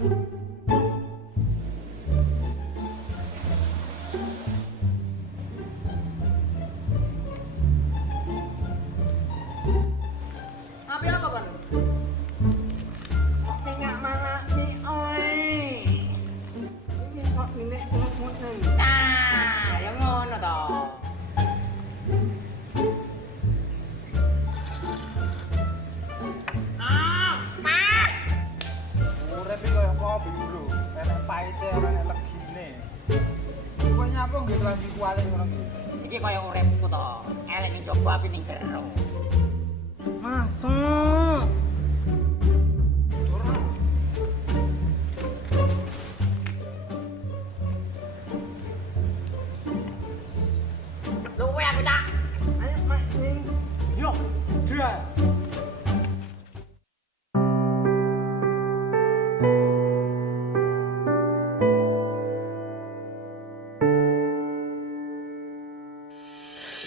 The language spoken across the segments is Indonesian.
Ngopi apa kan? Ngopi nggak mana nih, oi. Ini ngopi nih, ngopi. Nah, yang ngono toh. Urip iki koyo kopi lho, enek pahite, enek legine. Kok nyapa nggih lagi kuali ngono iki. Iki kaya uripku toh. Elek ning jaba api ning jero. Masuk. Luwe aku tak. Ayo, Mak Ning. Yo, dia.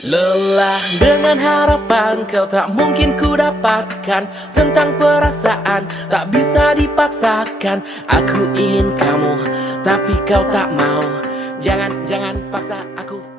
Lelah dengan harapan kau tak mungkin ku dapatkan. Tentang perasaan tak bisa dipaksakan. Aku ingin kamu tapi kau tak mau. Jangan paksa aku.